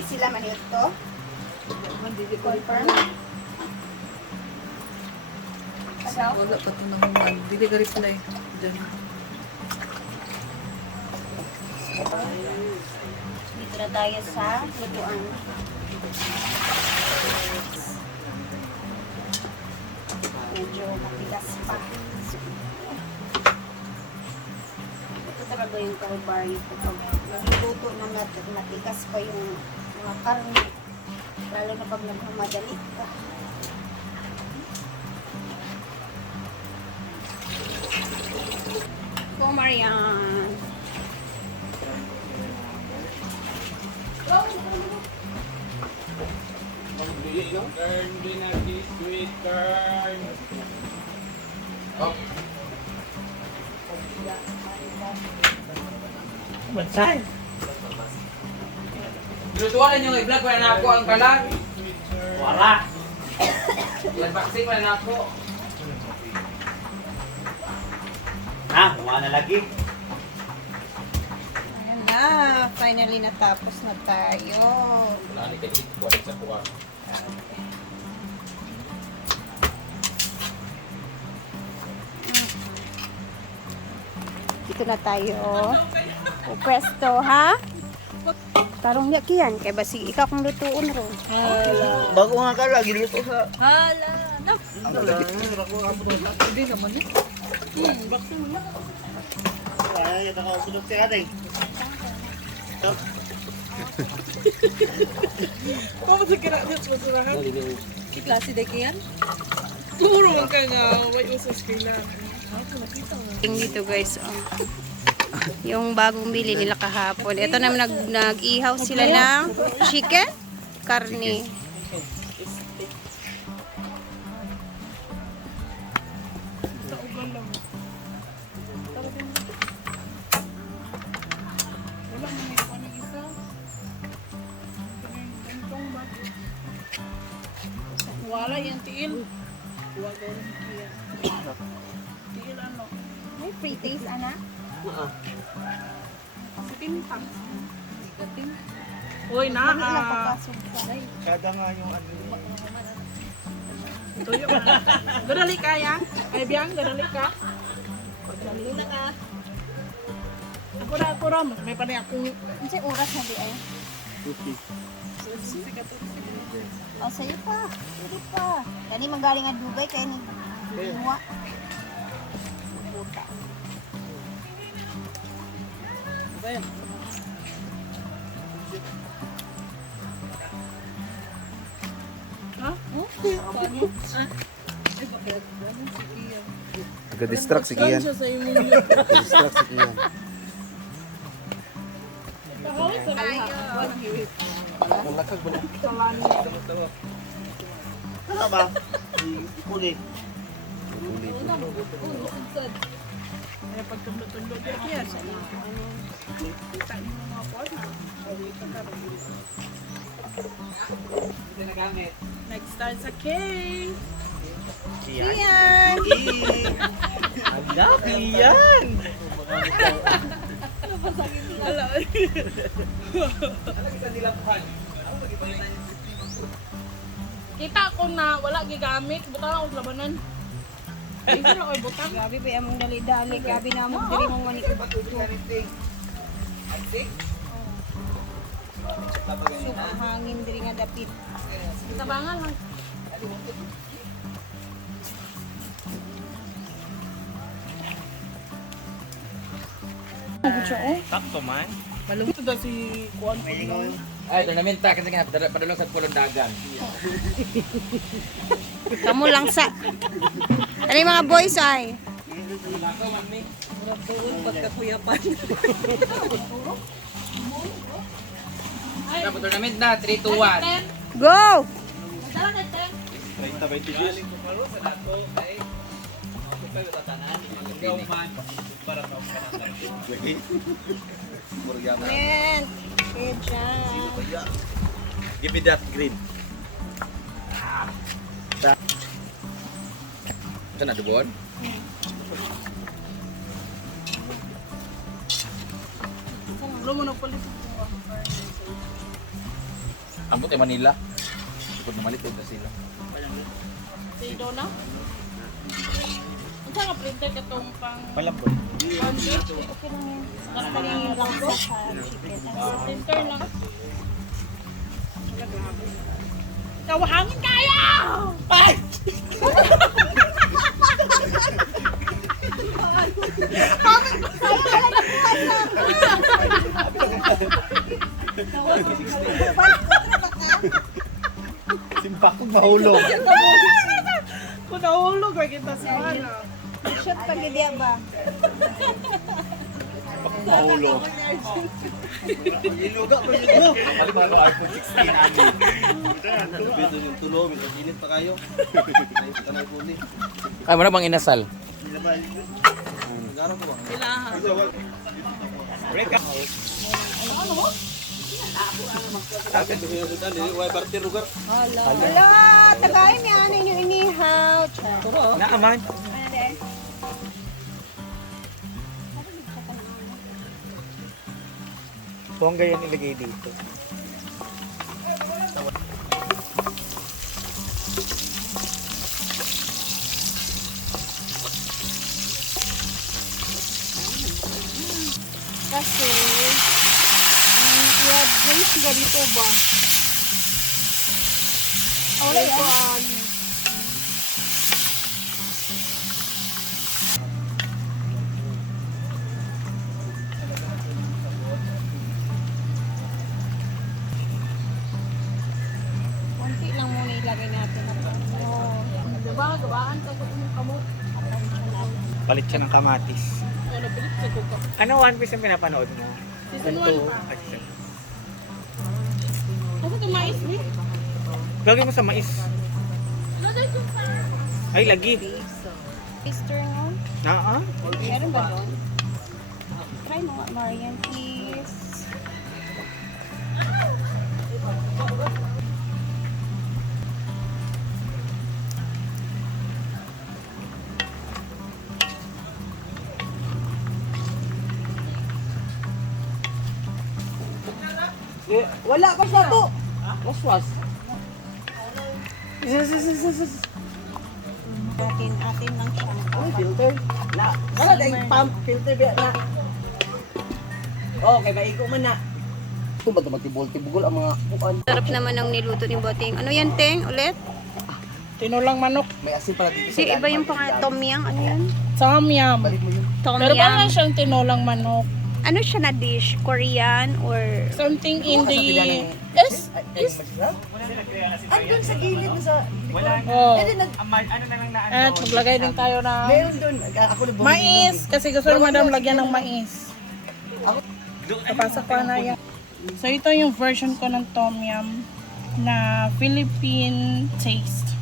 Dili sila manhit to. Confirm. Wala pa ito naman. Dili ka reply. Diyan. Dito na tayo sa lutuan. Medyo matigas pa. Ito talaga yung kalbaryo ko. Pag nagluluto na matigas pa yung mga karne. Lalo na pag nagmamadali ka. Go, Marian! Turn binagi sweet turn. Oh. Bansay. Lutuan ninyo ng i-vlog wala na ako ang kalag. Wala. Yan vaccine wala na ako. Ha, wala na lagi. Ayan na, finally natapos na tayo. Wala ni kay ko sa kuha. Dito na tayo. O presto, ha? Tarong niya kiyan, kay basi ikaw kung lutuon ro. Bago nga ka lagi luto sa... Hala. No. Hindi naman eh. Ay, nakausulog si ate. Kung sa kinakat mo sa lahat. Klase de kiyan? Puro man ka nga. May usas kailangan. Dito guys, yung bagong bili nila kahapon. Ito naman nag-ihaw sila ng chicken, karne. Wala yung tiil. Wala yung tiil. Tiil ano? May pre-taste, anak? Pintang. Gating. Uy, na. Kada nga yung ano. Tuyo na. Gadali ka yan. Ay, biyang, gadali ka. Gadali na ka. Ako ram. May panay akong... Kasi oras na di ay. O, sa'yo pa. Pwede pa. Kani magaling ang Dubai, kaya ni Buwa. Buta. Ha? Nag-distract si Kian. Siya sa imong Nag-distract si Kian. Pakawit sa lahat. Nalakag ba na? Ano ba? Kulit. Ulit. Kaya pagtundot-tundot niya kaya sa kita niyo mga kuwan na. Hindi na gamit. Next time sa cake. Yan! Ang laki yan! Hala. Ano kita nila kuhan? Ano lagi palitan yung Kita ko na wala gigamit. Butang ako sa labanan. Ay, sino ko butang? Gabi ba among dali-dali? Gabi na among diri mong manikot. Super hangin diri nga dapit. Tabangan lang. Sakto man. Malungkot daw si Kuan. Ay, ito namin ta kasi nga padulong sa pulong dagan. Kamu lang sa... Ano yung mga boys ay? Lako mami. Pagkakuyapan. Tapos tournament na 3 2 1. Go! Madala na ten. 30 by tigas. Sa dato ay ako pa yung tatanan. Ikaw man para sa Men! Good job. Give me that green. Saan na dubon? Wala mo na palit. Ambot ay Manila. Ikot na malit sa sila. Si Donna? Ang saan printer ka itong pang... Palambot. Okay lang yan. Basta yung langsa sa chicken. Printer lang. Kawahangin kaya! Ay! Simpakog mahulog. Kung nahulog, ay kita si Ana. Shoot pag hindi ba? Mahulog. Iluga pa yun. Ano ba iPhone 16 ani? Bito yung tulo, may init pa kayo. Ayun ka na ipuli. Ay, mo na bang inasal? Garo ko ba? Kailangan. Break up. Dapat dumi yung sudan, hindi why party lugar. Wala, tagayin niya. Ano yung inihaw? Char. Naaman. Ano din? Bongga yan ilagay dito. Kasi, yung drinks ganito ba? Wala yan. Konti lang muna ilagay natin. Diba? Gawaan ka kung kamot. Palit siya ng kamatis. O, napilit sa kuko. Ano One Piece ang pinapanood mo? Season 1 pa. Ano ito mais ni? Lagay mo sa mais. Ay, lagi. Taster mo. Naa. Meron ba doon? Try mo nga, Marian, please. Wala ka siya to. Waswas. Atin lang siya. Filter. Wala na yung pump filter biya na. Okay, maigo man na. Ito ba ito matibol-tibol ang mga buwan? Sarap naman ng niluto ni Boting. Ano yan, Teng? Ulit? Tinulang manok. May asin pala dito Si iba yung pang tom yang. Ano yan? Samyam. Balik mo yun. Tom Pero parang yang. siyang tinulang manok. Ano siya na dish? Korean or... Something in the... Yes? Andun sa gilid na sa Oh. Pwede nag Ano na lang na At maglagay din tayo ng meron doon. Ako na mais. Kasi gusto ni madam lagyan ng mais. Papasok ko na yan. So ito yung version ko ng tom yum na Philippine taste.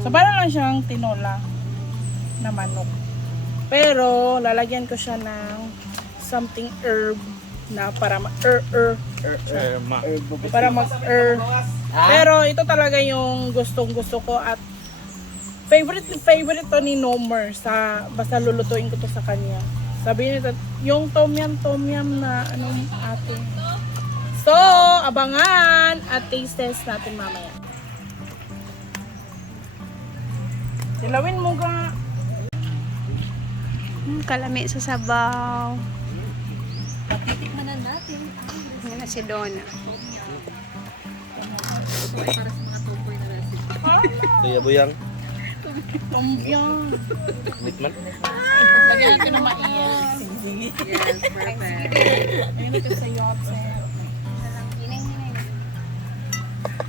So parang lang siyang tinola na manok. Pero lalagyan ko siya ng something herb na para para mag Pero ito talaga yung gustong-gusto ko at favorite to ni Nomer sa basta lulutuin ko to sa kanya. Sabi niya yung tom yum na anong ating. So, abangan at taste test natin mamaya. Dilawin mo ga. Kalami sa sabaw. Yan na si Donna. Kuya Buyang. Tom yum. Litman. Lagyan natin ng mais. Yes, perfect. Ayun ito sa yotse. Hinay-hinay na.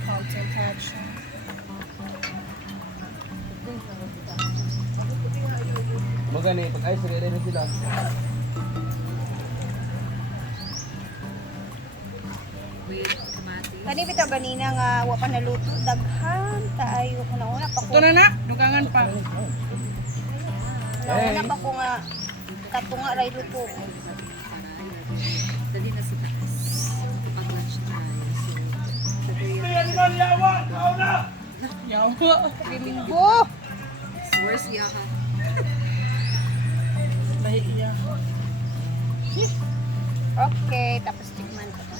Concentration. Magani, pag-ayos, rin sila. Kani bitaw ganina nga wa pa naluto daghan kaayo ko na una pa ko. Ito na na, dugangan pa. Nauna pa ko nga katunga ray luto. Yawa. Bimbo. Lahi iya. Okay, tapos tikman ko to.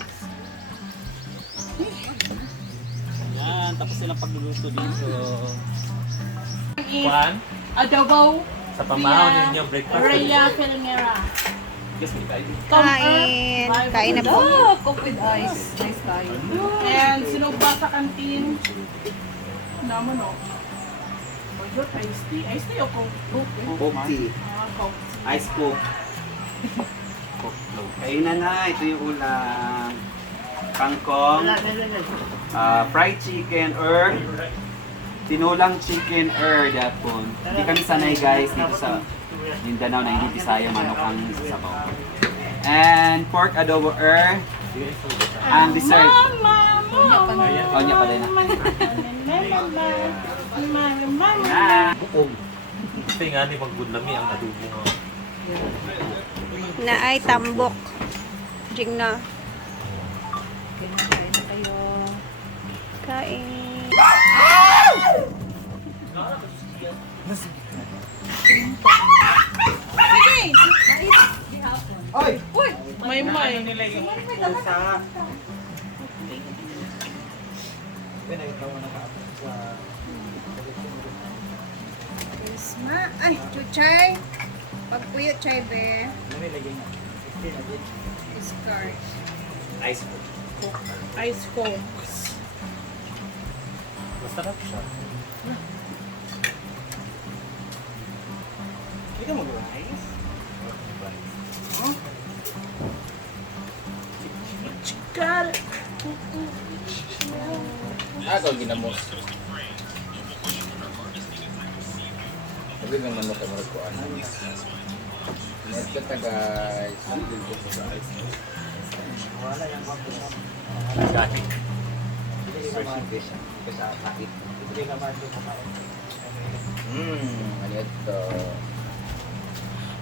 Tapos silang pagluluto dito. Is Juan, adobo sa pamahon ninyo, breakfast. Aurelia Filingera. Yes, may kain. Kain na po. Coke with ice. Nice tayo. And sinugba sa kantin. Naman o. Pagod, iced tea. Iced tea o Coke? Coke. Coke tea. Coke. Ice Coke. Kainan na. Ito yung ulam. Kangkong. Fried chicken or tinulang chicken or dapon. Hindi kami sanay guys dito sa Mindanao na hindi Bisaya manok ang sabaw. And pork adobo or ang dessert. Onya pa din na. Na. Bukog. Kasi nga ni maggudlami ang adobo nga. Na ay tambok. Jing na. Kain na kayo. Kain. May may. Isma. Ay, chuchay. Pagpuyo chay be. Discard. Ice Coke. Ice Coke. Masarap siya. Hindi ka mag-rice? Got it. Ako ginamos. Sabi ng manok ay marag ko ano. Next ka guys. Gani. Ano ito?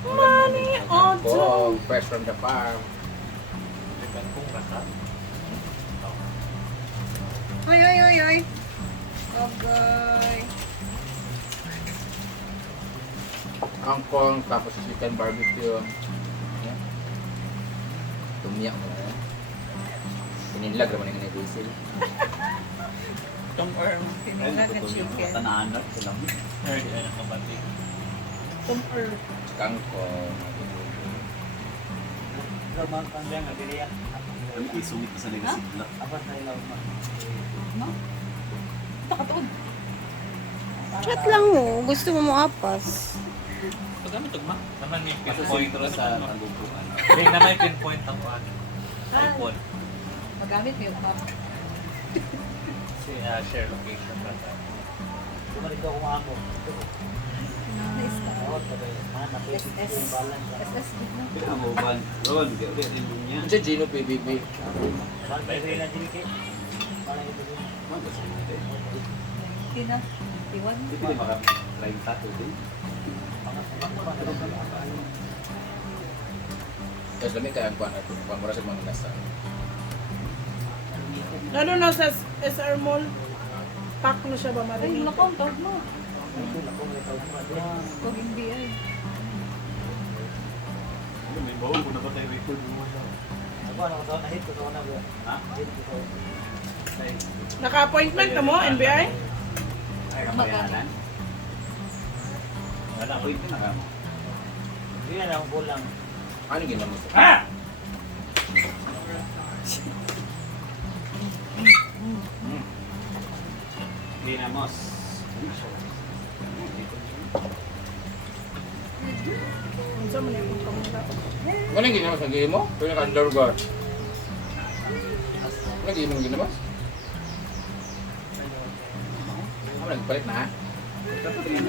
Money on Kong, fresh from the farm. Kangkong rasa. Oy, oy, oy, oy. Okay. Kangkong, tapos chicken barbecue. Yan. Tumyak mo na. Pinilag naman yung diesel. Itong or Tinulang na chicken. tanaanan sila. Ay, ay, nakabati. Tom Earth. Kangkong. Kami isumit sa negasigla. Chat lang mo. Gusto mo apas. Pag ano tugma? Naman may Kasi pinpoint sumitra sa paguguan. Hindi naman may pinpoint ang kuhan. iPhone. Magamit mo yung cup. Kasi share location pa tayo. SS. Ang uban. Ron, gawin din mo niya. Ano siya Gino PBB? Tina. Iwan. Hindi pwede maka-live tattoo din. Tapos lamig kaya ang kuhan natin. Kuhan mo rin sa mga nasa. Lalo na sa SR Mall. Pack na siya ba Ay, marinig? nakong tawag mo. Kung hindi ay. May bawang kung nabatay record mo siya. Ha? Naka-appointment ka mo, NBI? Ay, kamayanan. Wala ko. Appointment na ka mo. Ano ginamo sa? Dinamos. Unsa man yung pamula? Ano yung ginamo sa game mo? Kung naka-underguard. Ano yung ginamo ginamo? Ano nagpalit na ha? Dapat rin.